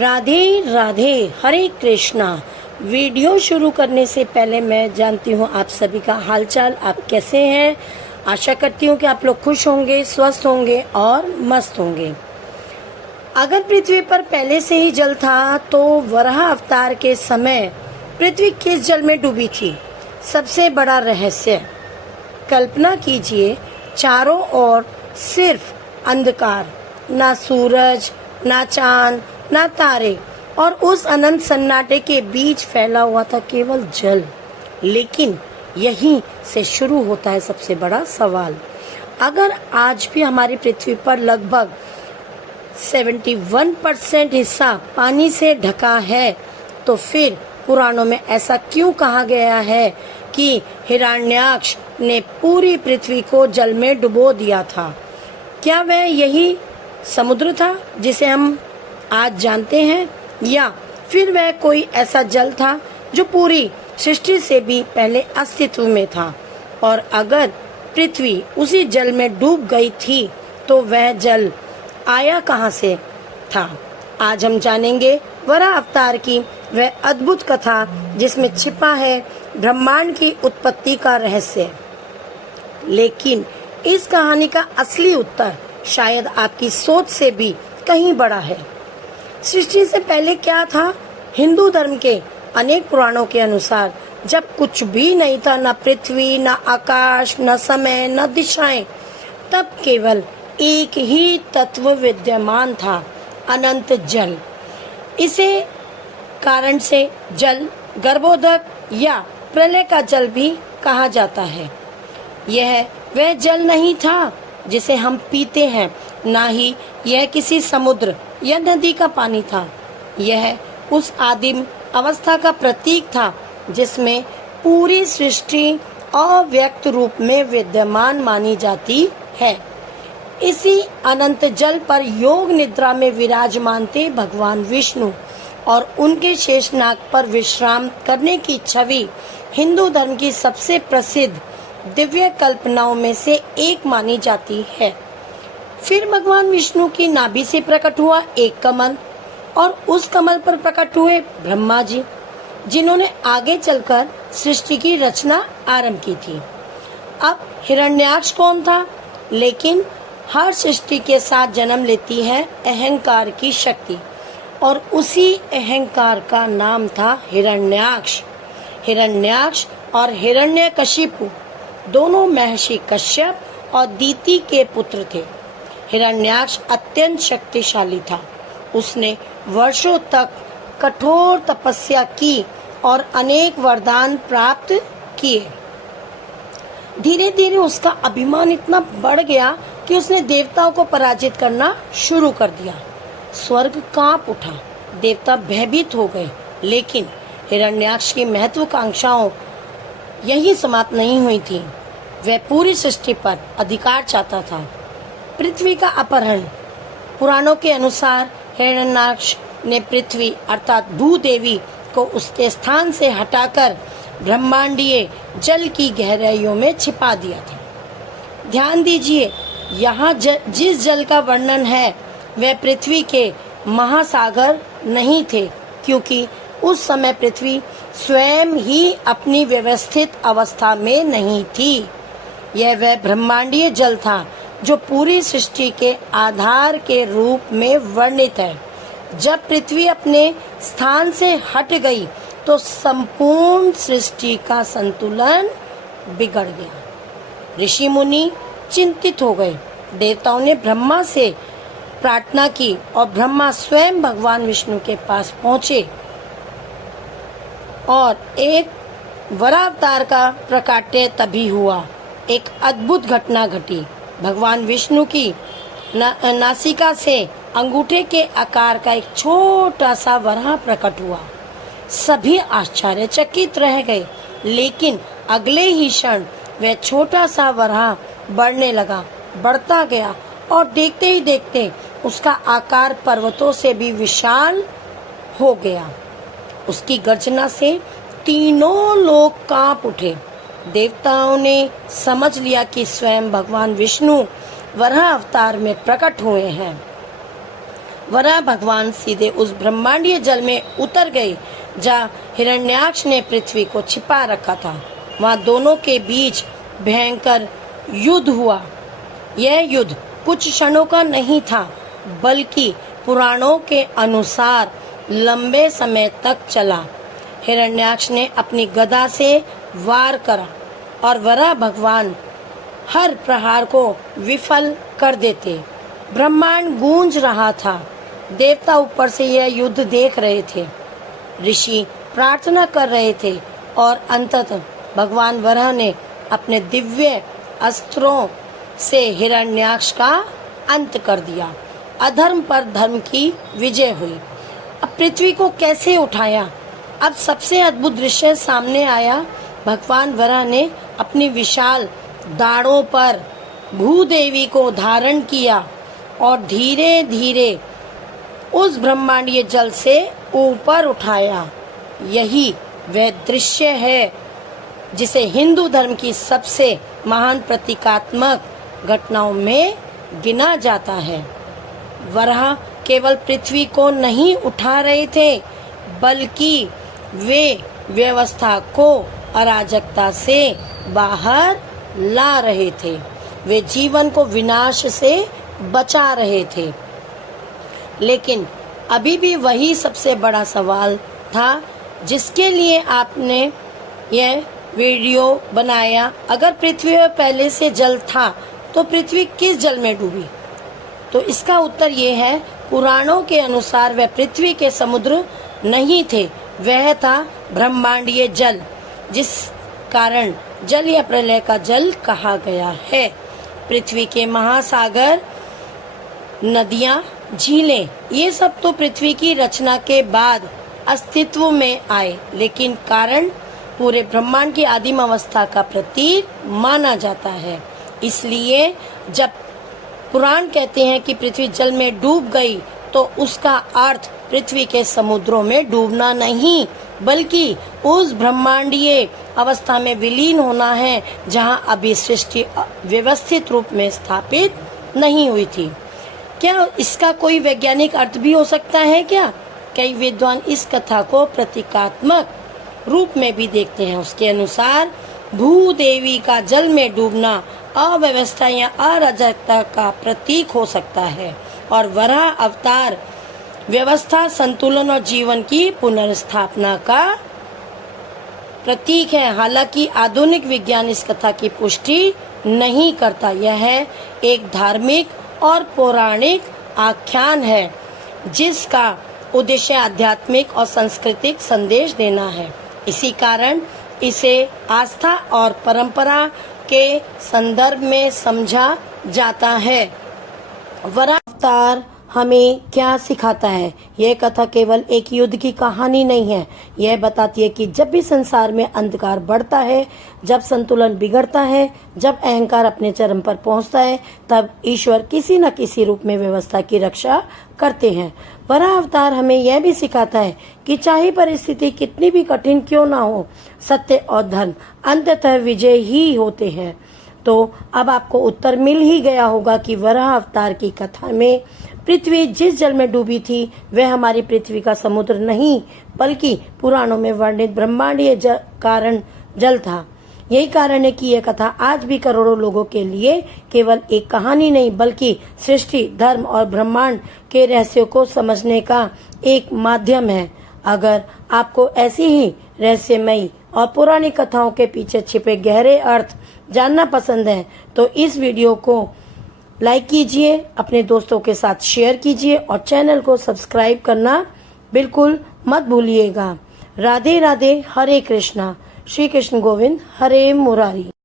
राधे राधे, हरे Krishna. Video शुरू करने से पहले मैं जानती हूँ आप सभी का हालचाल, आप कैसे हैं। आशा करती हूँ कि आप लोग खुश होंगे, स्वस्थ होंगे और मस्त होंगे। अगर पृथ्वी पर पहले से ही जल था तो वराह अवतार के समय पृथ्वी किस जल में डूबी थी? सबसे बड़ा रहस्य। कल्पना कीजिए, चारों ओर सिर्फ अंधकार, ना सूरज, ना चांद, ना तारे, और उस अनंत सन्नाटे के बीच फैला हुआ था केवल जल। लेकिन यहीं से शुरू होता है सबसे बड़ा सवाल। अगर आज भी हमारी पृथ्वी पर लगभग 71% हिस्सा पानी से ढका है, तो फिर पुराणों में ऐसा क्यों कहा गया है कि हिरण्याक्ष ने पूरी पृथ्वी को जल में डुबो दिया था? क्या वह यही समुद्र था जिसे हम आज जानते हैं, या फिर वह कोई ऐसा जल था जो पूरी सृष्टि से भी पहले अस्तित्व में था? और अगर पृथ्वी उसी जल में डूब गई थी तो वह जल आया कहां से था? आज हम जानेंगे वराह अवतार की वह अद्भुत कथा जिसमें छिपा है ब्रह्मांड की उत्पत्ति का रहस्य। लेकिन इस कहानी का असली उत्तर शायद आपकी सोच से भी कहीं बड़ा है। सृष्टि से पहले क्या था? हिंदू धर्म के अनेक पुराणों के अनुसार जब कुछ भी नहीं था, न पृथ्वी, न आकाश, न समय, न दिशाएं, तब केवल एक ही तत्व विद्यमान था, अनंत जल। इसे कारण से जल गर्भोदक या प्रलय का जल भी कहा जाता है। यह वह जल नहीं था जिसे हम पीते हैं, ना ही यह किसी समुद्र या नदी का पानी था। यह उस आदिम अवस्था का प्रतीक था जिसमें पूरी सृष्टि अव्यक्त रूप में विद्यमान मानी जाती है। इसी अनंत जल पर योग निद्रा में विराजमान थे भगवान विष्णु, और उनके शेषनाग पर विश्राम करने की छवि हिंदू धर्म की सबसे प्रसिद्ध दिव्य कल्पनाओं में से एक मानी जाती है। फिर भगवान विष्णु की नाभि से प्रकट हुआ एक कमल, और उस कमल पर प्रकट हुए ब्रह्मा जी, जिन्होंने आगे चलकर सृष्टि की रचना आरंभ की थी। अब हिरण्याक्ष कौन था? लेकिन हर सृष्टि के साथ जन्म लेती है अहंकार की शक्ति, और उसी अहंकार का नाम था हिरण्याक्ष। हिरण्याक्ष और हिरण्यकशिपु दोनों महर्षि कश्यप और दीति के पुत्र थे। हिरण्याक्ष अत्यंत शक्तिशाली था। उसने वर्षों तक कठोर तपस्या की और अनेक वरदान प्राप्त किए। धीरे धीरे उसका अभिमान इतना बढ़ गया कि उसने देवताओं को पराजित करना शुरू कर दिया। स्वर्ग कांप उठा, देवता भयभीत हो गए। लेकिन हिरण्याक्ष की महत्वाकांक्षाओं यही समाप्त नहीं हुई थी। वह पूरी सृष्टि पर अधिकार चाहता था। पृथ्वी का अपहरण। पुराणों के अनुसार हिरण्याक्ष ने पृथ्वी अर्थात भूदेवी को उसके स्थान से हटाकर ब्रह्मांडीय जल की गहराइयों में छिपा दिया था। ध्यान दीजिए, यहाँ जिस जल का वर्णन है वह पृथ्वी के महासागर नहीं थे, क्योंकि उस समय पृथ्वी स्वयं ही अपनी व्यवस्थित अवस्था में नहीं थी। यह वह ब्रह्मांडीय जल था जो पूरी सृष्टि के आधार के रूप में वर्णित है। जब पृथ्वी अपने स्थान से हट गई तो संपूर्ण सृष्टि का संतुलन बिगड़ गया। ऋषि मुनि चिंतित हो गए। देवताओं ने ब्रह्मा से प्रार्थना की और ब्रह्मा स्वयं भगवान विष्णु के पास पहुंचे और एक वरावतार का प्रकाट्य तभी हुआ। एक अद्भुत घटना घटी। भगवान विष्णु की नासिका से अंगूठे के आकार का एक छोटा सा वराह प्रकट हुआ। सभी आश्चर्यचकित रह गए, लेकिन अगले ही क्षण वह छोटा सा वराह बढ़ने लगा, बढ़ता गया, और देखते ही देखते उसका आकार पर्वतों से भी विशाल हो गया। उसकी गर्जना से तीनों लोग कांप उठे। देवताओं ने समझ लिया कि स्वयं भगवान विष्णु वराह अवतार में प्रकट हुए हैं। वराह भगवान सीधे उस ब्रह्मांडीय जल में उतर गए जहाँ हिरण्याक्ष ने पृथ्वी को छिपा रखा था। वहाँ दोनों के बीच भयंकर युद्ध हुआ। यह युद्ध कुछ क्षणों का नहीं था, बल्कि पुराणों के अनुसार लंबे समय तक चला। हिरण्याक्ष ने अपनी गदा से वार करा और वराह भगवान हर प्रहार को विफल कर देते। ब्रह्मांड गूंज रहा था। देवता ऊपर से यह युद्ध देख रहे थे। ऋषि प्रार्थना कर रहे थे और अंततः भगवान वराह ने अपने दिव्य अस्त्रों से हिरण्याक्ष का अंत कर दिया। अधर्म पर धर्म की विजय हुई। अब पृथ्वी को कैसे उठाया? अब सबसे अद्भुत दृश्य सामने आया। भगवान वराह ने अपनी विशाल दाढ़ों पर भूदेवी को धारण किया और धीरे धीरे उस ब्रह्मांडीय जल से ऊपर उठाया। यही वह दृश्य है जिसे हिंदू धर्म की सबसे महान प्रतीकात्मक घटनाओं में गिना जाता है। वराह केवल पृथ्वी को नहीं उठा रहे थे, बल्कि वे व्यवस्था को अराजकता से बाहर ला रहे थे। वे जीवन को विनाश से बचा रहे थे। लेकिन अभी भी वही सबसे बड़ा सवाल था जिसके लिए आपने यह वीडियो बनाया। अगर पृथ्वी में पहले से जल था तो पृथ्वी किस जल में डूबी? तो इसका उत्तर ये है, पुराणों के अनुसार वह पृथ्वी के समुद्र नहीं थे, वह था ब्रह्मांडीय जल, जिस कारण जल या प्रलय का जल कहा गया है। पृथ्वी के महासागर, नदियाँ, झीलें, ये सब तो पृथ्वी की रचना के बाद अस्तित्व में आए, लेकिन कारण पूरे ब्रह्मांड की आदिम अवस्था का प्रतीक माना जाता है। इसलिए जब पुराण कहते हैं कि पृथ्वी जल में डूब गई, तो उसका अर्थ पृथ्वी के समुद्रों में डूबना नहीं, बल्कि उस ब्रह्मांडीय अवस्था में विलीन होना है जहां अभी सृष्टि व्यवस्थित रूप में स्थापित नहीं हुई थी। क्या इसका कोई वैज्ञानिक अर्थ भी हो सकता है क्या? कई विद्वान इस कथा को प्रतीकात्मक रूप में भी देखते हैं। उसके अनुसार भूदेवी का जल में डूबना अव्यवस्था या अराजकता का प्रतीक हो सकता है और वराह अवतार व्यवस्था, संतुलन और जीवन की पुनर्स्थापना का प्रतीक है। हालांकि आधुनिक विज्ञान इस कथा की पुष्टि नहीं करता। यह एक धार्मिक और पौराणिक आख्यान है जिसका उद्देश्य आध्यात्मिक और सांस्कृतिक संदेश देना है। इसी कारण इसे आस्था और परंपरा के संदर्भ में समझा जाता है। वराह अवतार हमें क्या सिखाता है? यह कथा केवल एक युद्ध की कहानी नहीं है। यह बताती है कि जब भी संसार में अंधकार बढ़ता है, जब संतुलन बिगड़ता है, जब अहंकार अपने चरम पर पहुंचता है, तब ईश्वर किसी न किसी रूप में व्यवस्था की रक्षा करते हैं। वराह अवतार हमें यह भी सिखाता है कि चाहे परिस्थिति कितनी भी कठिन क्यों ना हो, सत्य और धर्म अंततः विजय ही होते हैं। तो अब आपको उत्तर मिल ही गया होगा कि वराह अवतार की कथा में पृथ्वी जिस जल में डूबी थी वह हमारी पृथ्वी का समुद्र नहीं, बल्कि पुराणों में वर्णित ब्रह्मांडीय कारण जल था। यही कारण है कि यह कथा आज भी करोड़ों लोगों के लिए केवल एक कहानी नहीं, बल्कि सृष्टि, धर्म और ब्रह्मांड के रहस्यों को समझने का एक माध्यम है। अगर आपको ऐसी ही रहस्यमयी और पुरानी कथाओं के पीछे छिपे गहरे अर्थ जानना पसंद है, तो इस वीडियो को लाइक कीजिए, अपने दोस्तों के साथ शेयर कीजिए और चैनल को सब्सक्राइब करना बिल्कुल मत भूलिएगा। राधे राधे, हरे कृष्णा, श्री कृष्ण गोविंद, हरे मुरारी।